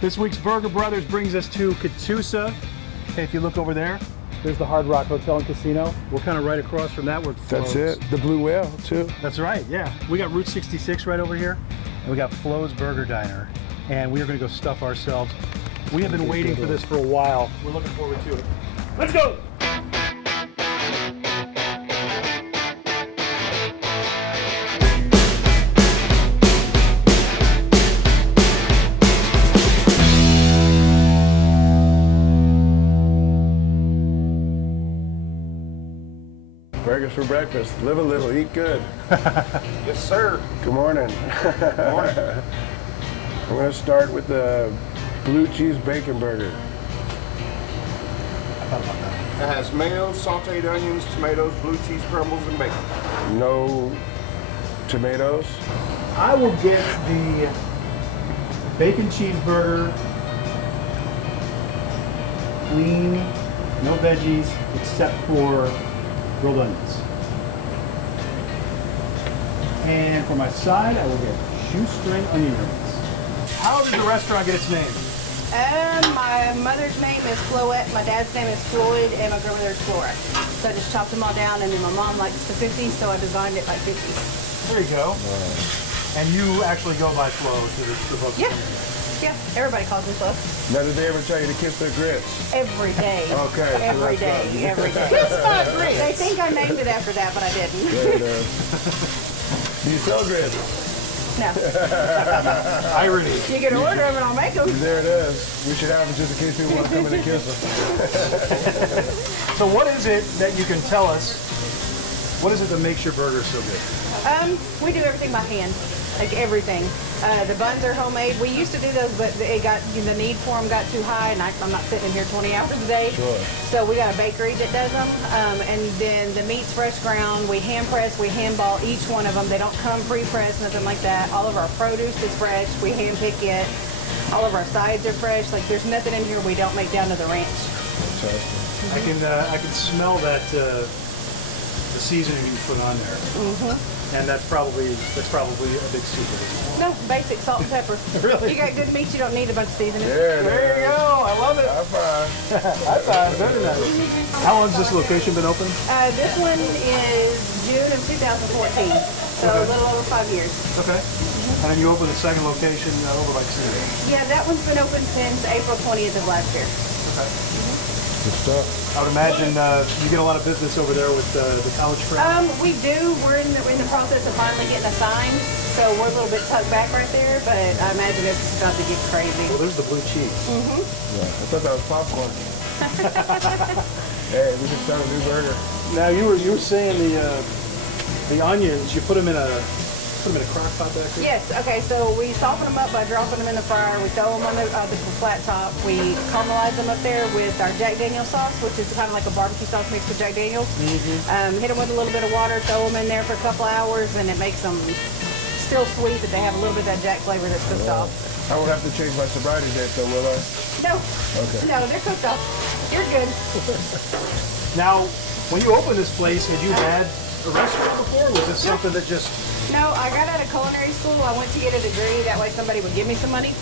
This week's Burger Brothers brings us to Catoosa. Hey, if you look over there, there's the Hard Rock Hotel and Casino. We're kind of right across from that. That's it. The Blue Whale, too. That's right, yeah. We got Route 66 right over here, and we got Flo's Burger Diner, and we are going to go stuff ourselves. We have been waiting for this for a while. We're looking forward to it. Let's go! Burgers for breakfast. Live a little, eat good. Yes, sir. Good morning. Good morning. I'm going to start with the blue cheese bacon burger. It has mayo, sauteed onions, tomatoes, blue cheese crumbles, and bacon. No tomatoes. I will get the bacon cheeseburger, clean, no veggies, except for grilled onions. And for my side, I will get shoestring onion rings. How did the restaurant get its name? My mother's name is Floette, my dad's name is Floyd, and my grandmother's Flora. So I just chopped them all down, and then my mom likes the 50s, so I designed it like 50s. There you go. And you actually go by Flo to the folks. Yeah. Yeah, everybody calls me Flo. Now, did they ever tell you to kiss their grits? Every day. Okay. So Every that's day. fine. Every day. Kiss my grits. They think I named it after that, but I didn't. There it is. Do you sell grits? No. Irony. You can order them and I'll make them. There it is. We should have them just in case people want to come in and kiss them. So what is it that you can tell us? What is it that makes your burger so good? We do everything by hand, like everything. The buns are homemade. We used to do those, but the need for them got too high, and I'm not sitting in here 20 hours a day. Sure. So we got a bakery that does them, and then the meat's fresh ground. We hand press, we hand ball each one of them. They don't come pre-pressed, nothing like that. All of our produce is fresh. We hand pick it. All of our sides are fresh. Like there's nothing in here we don't make down to the ranch. Fantastic. I can smell that the seasoning you put on there. Mm-hmm. And that's probably a big secret. No, basic salt and pepper. Really? You got good meat, you don't need a bunch of seasoning. There There you go. I love it. High five. High five. Very nice. How long has this location been open? This one is June of 2014, so a little over 5 years. Okay. And then you opened the second location over by City. Yeah, that one's been open since April 20th of last year. Okay. Good stuff. I would imagine you get a lot of business over there with the college crowd. We do. We're in the process of finally getting assigned, so we're a little bit tucked back right there, but I imagine it's about to get crazy. Well, there's the blue cheese. Mm-hmm. Yeah, I thought that was popcorn. Hey, we just found a new burger. Now you were saying the onions. You put them in a crock pot back there. Yes. Okay. So we soften them up by dropping them in the fryer. We throw them on the flat top. We caramelize them up there with our Jack Daniel's sauce, which is kind of like a barbecue sauce mixed with Jack Daniel's. Mm-hmm. Hit them with a little bit of water. Throw them in there for a couple hours, and it makes them still sweet, but they have a little bit of that Jack flavor that's cooked off. I won't have to change my sobriety date though, will I? No. Okay. No, they're cooked off. You're good. Now, when you opened this place, had you had a restaurant before? Or was this something that just... No, I got out of culinary school. I went to get a degree. That way somebody would give me some money.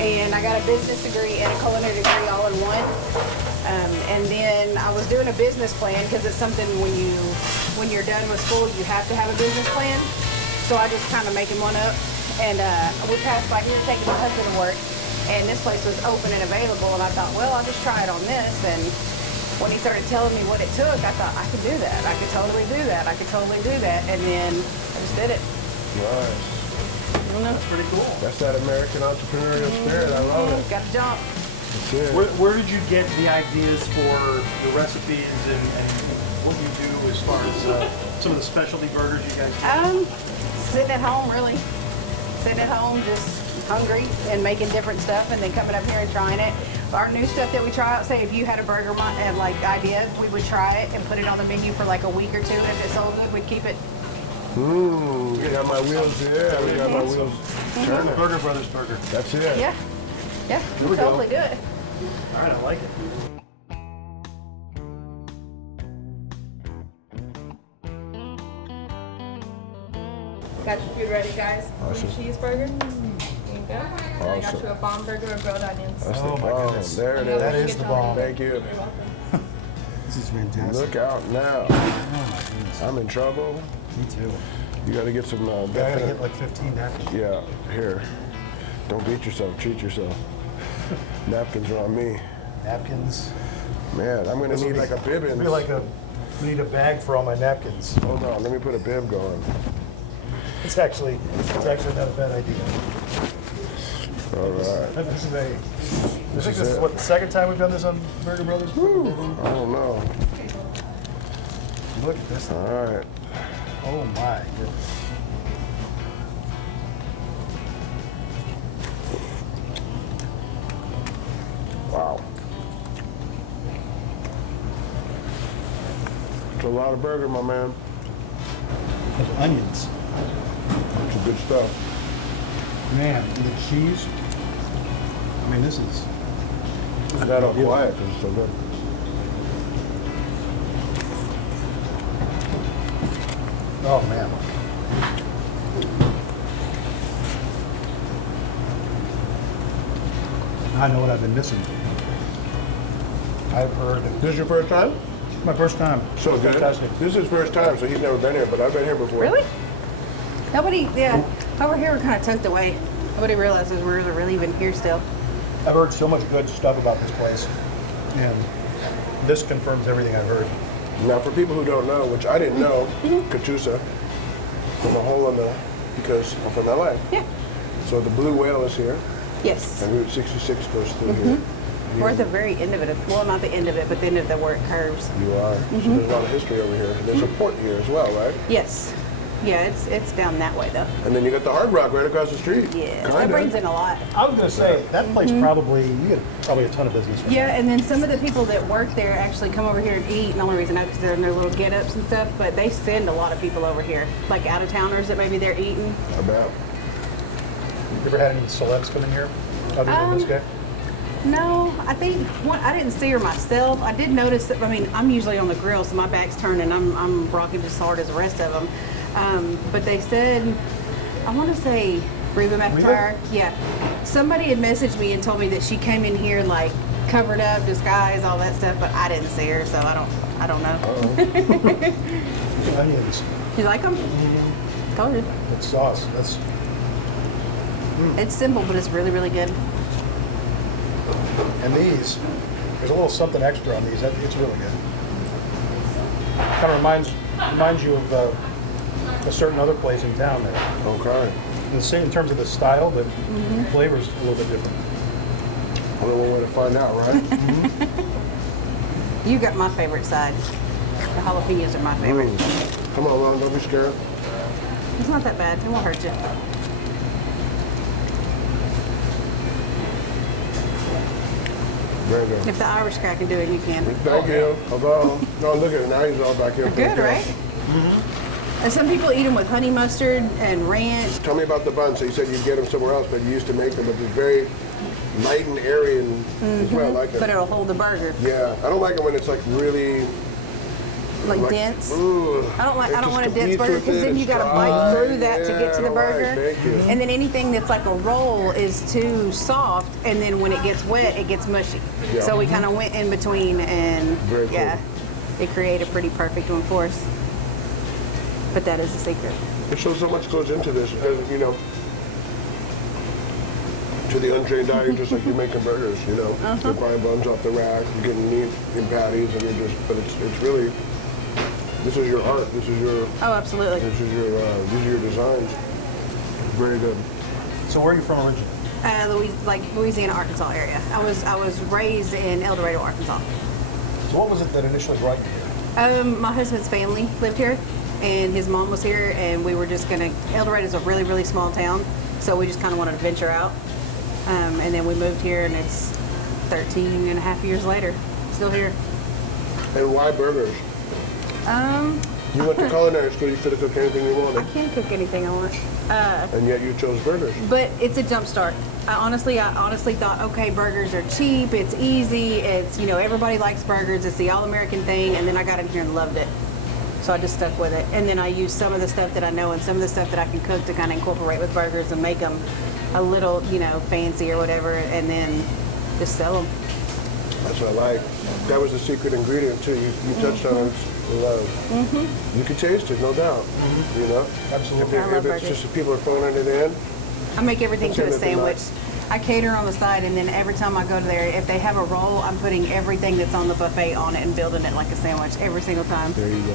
And I got a business degree and a culinary degree all in one. And then I was doing a business plan because it's something when you're done with school, you have to have a business plan. So I just kind of making one up. And we passed by here taking my husband to work. And this place was open and available. And I thought, well, I'll just try it on this. And when he started telling me what it took, I thought, I could do that. I could totally do that. I could totally do that. And then I just did it. Nice. That's pretty cool. That's that American entrepreneurial spirit. I love it. Got to jump. That's it. Where did you get the ideas for the recipes and what you do as far as some of the specialty burgers you guys do? Sitting at home, really. Sitting at home, just hungry and making different stuff and then coming up here and trying it. Our new stuff that we try out, say if you had a burger idea, we would try it and put it on the menu for like a week or two. And if it sold good, we'd keep it. We got my wheels here. We got my wheels turning. Burger Brothers burger. That's it. Yeah. Yeah, Here we totally go. do it. All right, I like it. Got your food ready, guys. Awesome. Cheeseburger. Here you good. And I got Awesome. you a bomb burger with grilled onions. That's Oh, the my bomb. goodness. There it That is. is the bomb. Thank you. You're welcome. This is fantastic. Look out now. Oh my goodness. I'm in trouble. Me too. You got to get some I gotta definite. get like 15 napkins. Yeah, here. Don't beat yourself. Treat yourself. Napkins are on me. Napkins. Man, I'm gonna need like a bib in. Be like a. I need a bag for all my napkins. Hold on, let me put a bib going. It's actually not a bad idea. All right. This is a. I think this is is it. what the second time we've done this on Burger Brothers. I don't know. Look at this. All right. Oh my goodness. Wow. It's a lot of burger, my man. There's onions. It's good stuff. Man, and the cheese. I mean, this is. It's not all quiet because it's so good. Oh man. I know what I've been missing. I've heard. This is your first time? My first time. So good. Fantastic. This is his first time, so he's never been here, but I've been here before. Really? Nobody, yeah. Over here, we're kind of tucked away. Nobody realizes we're really even here still. I've heard so much good stuff about this place, and this confirms everything I've heard. Now, for people who don't know, which I didn't know, Kachusa, from a hole in the, because I'm from LA. Yeah. So the Blue Whale is here, Yes. and Route 66 goes through here. We're at the very end of it. Well, not the end of it, but the end of the where it curves. You are. So there's a lot of history over here. And there's a port here as well, right? Yes. Yeah, it's down that way though. And then you got the Hard Rock right across the street. Yeah, that Kinda. brings in a lot. I was gonna say that place probably you get probably a ton of business. From Yeah, and then some of the people that work there actually come over here and eat. And the only reason I know because they're in their little get-ups and stuff, but they send a lot of people over here, like out-of-towners that maybe they're eating. I bet. You ever had any celebs come in here other than this guy? No, I think I didn't see her myself. I did notice that. I mean, I'm usually on the grill, so my back's turned and I'm rocking just as hard as the rest of them. But they said, I want to say Reba McIntyre. Yeah, somebody had messaged me and told me that she came in here like covered up, disguised, all that stuff. But I didn't see her, so I don't know. Onions. You like them? Told you. That sauce. That's It's simple, but it's really, really good. and these. There's a little something extra on these. It's really good. Kind of reminds you of a certain other place in town there. Okay. The same in terms of the style, but flavor's a little bit different. Only one way to find out, right? You got my favorite side. The jalapenos are my favorite. Come on, Ron, don't be scared. It's not that bad. It won't hurt you. Very good. If the Irish guy can do it, you can. Thank you. Hello. No, look at it. Now he's all back here. Good, right? And some people eat them with honey mustard and ranch. Tell me about the buns. So you said you'd get them somewhere else, but you used to make them, but they're very light and airy, and that's what I like it. But it'll hold the burger. Yeah, I don't like it when it's like really Like dense. Ooh, I don't it want a just dense competes burger with because it, then you it's got to dry. bite through that to Yeah, get to the all right, burger. thank you. And then anything that's like a roll is too soft, and then when it gets wet, it gets mushy. Yeah. So we kind of went in between, and Very cool. yeah, it created a pretty perfect one for us. But that is the secret. It shows so much goes into this, and, you know, to the untrained eye, you're just like you're making burgers, you know. You're buying buns off the rack, you're getting meat in patties, and you're just, but it's really, this is your art, this is your, Oh, absolutely. this is your, these are your designs. Very good. So where are you from originally? Louisiana, Arkansas area. I was raised in El Dorado, Arkansas. So what was it that initially brought you here? My husband's family lived here, and his mom was here, and we were just gonna. El Dorado is a really, really small town, so we just kind of wanted to venture out. And then we moved here, and it's 13 and a half years later, still here. And why burgers? You went to culinary school, you could have cooked anything you I wanted, can cook anything I want. and yet you chose burgers. But it's a jump start. I honestly thought, okay, burgers are cheap, it's easy, it's, everybody likes burgers, it's the all-American thing, and then I got in here and loved it. So I just stuck with it. And then I used some of the stuff that I know and some of the stuff that I can cook to kind of incorporate with burgers and make them a little, you know, fancy or whatever, and then just sell them. That's what I like. That was the secret ingredient too. You touched on it. It's love. You can taste it, no doubt. You know, Absolutely. I love if it's burgers. just people are phoning it in. I make everything to a Pretend that they're sandwich. I cater on the side, and then every time I go to there, if they have a roll, I'm putting everything that's on the buffet on it and building it like a sandwich every single time. There you go.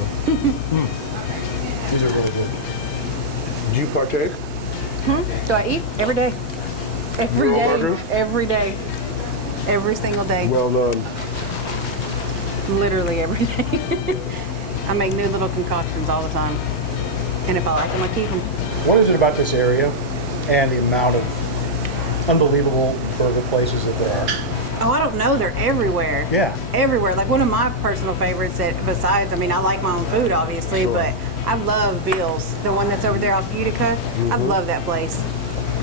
These are really good. Do you partake? Do I eat? Every day. Every Your own day. burgers? Every day. Every single day. Well done. Literally every day. I make new little concoctions all the time. And if I like them, I keep them. What is it about this area and the amount of unbelievable burger places that there are? Oh, I don't know. They're everywhere. Yeah. Everywhere. Like one of my personal favorites that besides, I mean, I like my own food, obviously, Sure. but I love Bill's. The one that's over there off Utica. I love that place.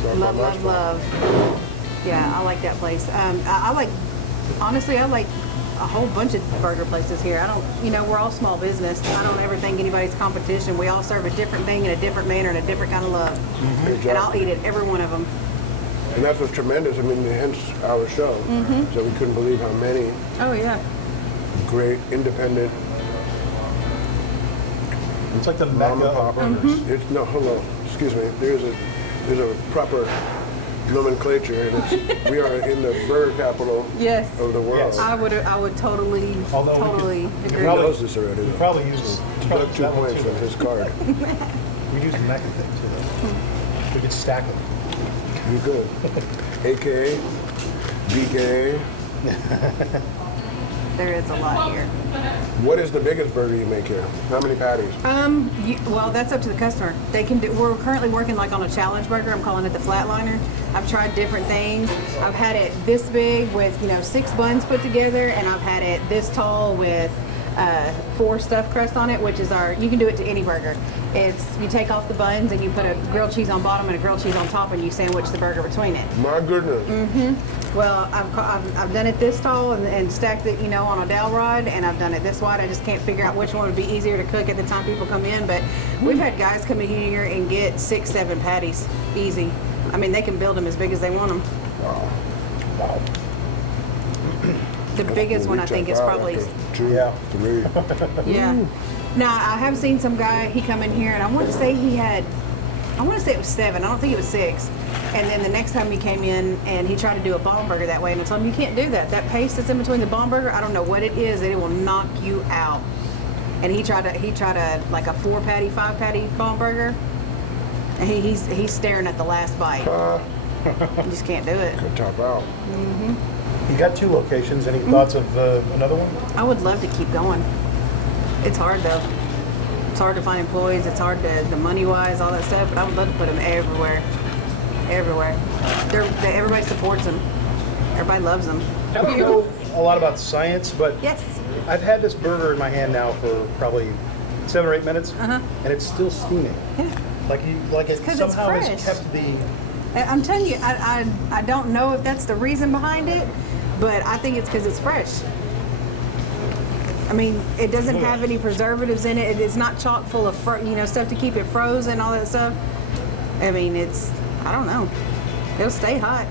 That's Love, my love, spot. love. Yeah, I like that place. I like, honestly, I like a whole bunch of burger places here. I don't, you know, we're all small business. I don't ever think anybody's competition. We all serve a different thing in a different manner and a different kind of love. And I'll eat it, every one of them. And that's what's tremendous. I mean, hence our show. So we couldn't believe how many Oh, yeah. great independent It's like the mom mecca and pop of burgers. It's no, hold on. Excuse me. There's a proper nomenclature, and it's, we are in the burger capital Yes. of the world. Yes. I would totally, Although we totally could- He agree. Probably- knows this already. Though. Probably use Deduct 2 that one points too. from his card. We use the mecca thing too. Though. We could stack them. You good. AKA, BKA. There is a lot here. What is the biggest burger you make here? How many patties? Well, that's up to the customer. They can do. We're currently working like on a challenge burger. I'm calling it the flatliner. I've tried different things. I've had it this big with 6 buns put together, and I've had it this tall with 4 stuffed crust on it, which is you can do it to any burger. It's you take off the buns and you put a grilled cheese on bottom and a grilled cheese on top, and you sandwich the burger between it. My goodness. Well, I've done it this tall and stacked it, on a dowel rod, and I've done it this wide. I just can't figure out which one would be easier to cook at the time people come in. But we've had guys come in here and get 6, 7 patties, easy. I mean, they can build them as big as they want them. Wow. The biggest one I think is probably, 2, Yeah. 3. yeah. Now I have seen some guy, he come in here and I want to say it was 7. I don't think it was 6. And then the next time he came in and he tried to do a bomb burger that way, and I told him, you can't do that. That paste that's in between the bomb burger, I don't know what it is, it will knock you out. And he tried like a 4 patty, 5 patty bomb burger, and he's staring at the last bite. You just can't do it. Could top out. You got 2 locations. Any thoughts of another one? I would love to keep going. It's hard though. It's hard to find employees. It's hard the money wise, all that stuff. But I would love to put them everywhere. Everywhere. Everybody supports them. Everybody loves them. I don't know a lot about science, but Yes. I've had this burger in my hand now for probably 7 or 8 minutes, and it's still steaming. Yeah. Like it 'cause it's somehow has fresh. kept the. I'm telling you, I don't know if that's the reason behind it, but I think it's because it's fresh. I mean, it doesn't have any preservatives in it. It's not chock full of stuff to keep it frozen, all that stuff. I mean, I don't know. It'll stay hot.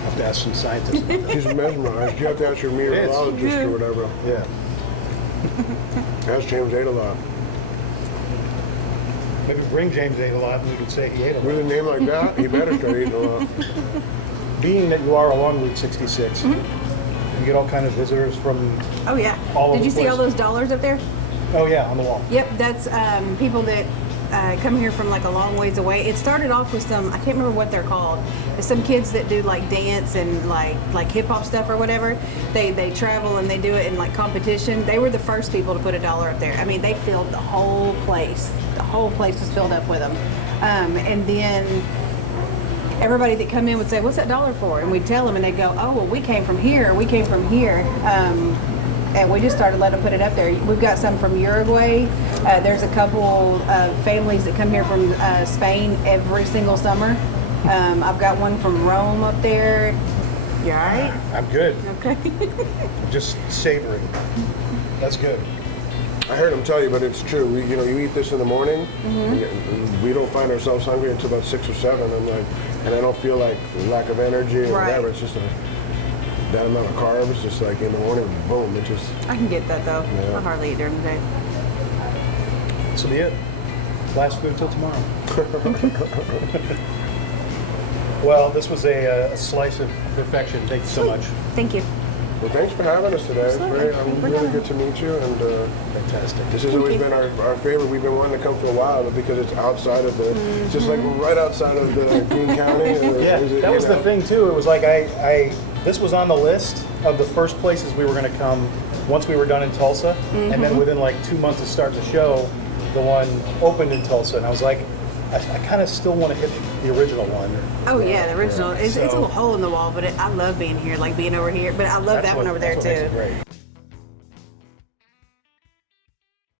I have to ask some scientists about that. He's mesmerized. You have to ask your meteorologist or whatever. Yeah. Ask James ate a lot. Maybe bring James ate a lot, and we could say he ate a With lot. a name like that, he better start eating a lot. Being that you are along Route 66, you get all kind of visitors from. Oh yeah. All over Did you the see all place. those dollars up there? Oh yeah, on the wall. Yep, that's people that come here from like a long ways away. It started off with I can't remember what they're called. There's some kids that do like dance and like hip hop stuff or whatever. They travel and they do it in like competition. They were the first people to put $1 up there. I mean, they filled the whole place. The whole place was filled up with them. And then everybody that come in would say, "What's that $1 for?" And we'd tell them, and they'd go, "Oh, well, we came from here. We came from here." And we just started letting them put it up there. We've got some from Uruguay. There's a couple of families that come here from Spain every single summer. I've got one from Rome up there. You all right? I'm good. Okay. Just savoring. That's good. I heard him tell you, but it's true. You eat this in the morning, and we don't find ourselves hungry until about 6 or 7. And I don't feel like lack of energy or whatever. It's just that amount of carbs, just like in the morning, boom, it just. I can get that though. Yeah. I hardly eat during the day. This will be it. Last food till tomorrow. Well, this was a slice of perfection. Thank you so much. Thank you. Well, thanks for having us today. Really good to meet you. And Fantastic. this has always been our favorite. We've been wanting to come for a while, but because it's outside of the, it's just like right outside of the Greene County. Yeah, that was the thing too. It was like this was on the list of the first places we were going to come once we were done in Tulsa, and then within like 2 months of starting the show, the one opened in Tulsa, and I was like, I kind of still want to hit the original one. Oh yeah, the original. It's a little hole in the wall, but I love being here, like being over here. But I love that one over there That's what makes too. it great.